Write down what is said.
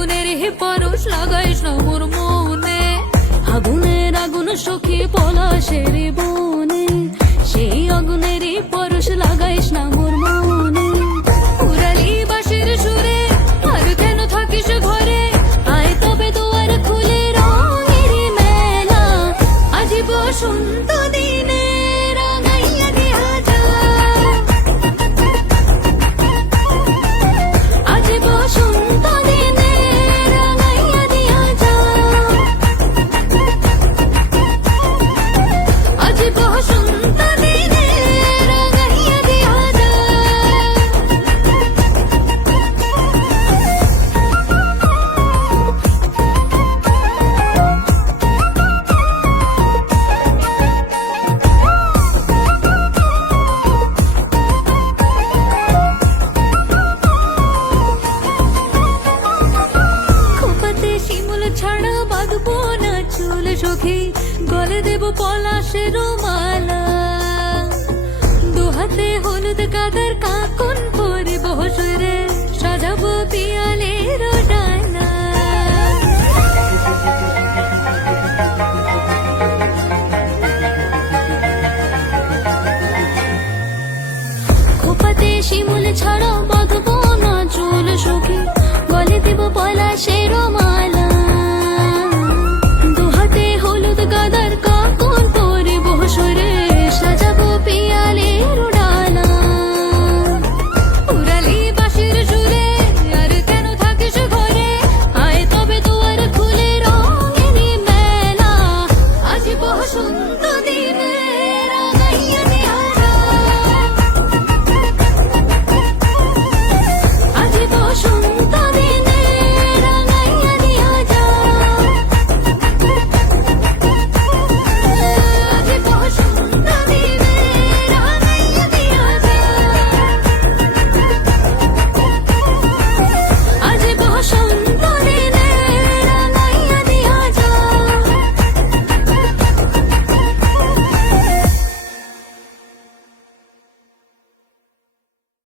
আগুনের হে পরশ লাগাইস না মোর মনে, আগুনের আগুন সখী পলাশের বনে, সেই আগুনের পরশ লাগাইস না মোর মনে। উড়ালি বাঁশির সুরে আর কেন থাকিস ঘরে, আয় তবে দুয়ার খুলে রঙের মেলা, আজি বসন্ত দিনে রাঙাইয়া দিয়া যা, আজি বসন্ত দিনে রাঙাইয়া দিয়া যা, আজি বসন্ত দিনে রাঙাইয়া দিয়া যা। খোপাতে শিমুল ছাড়া বাঁধবো না চুল সখী, গলে দেব পলাশের মালা, দুহাতে হলুদ কাদার কাকর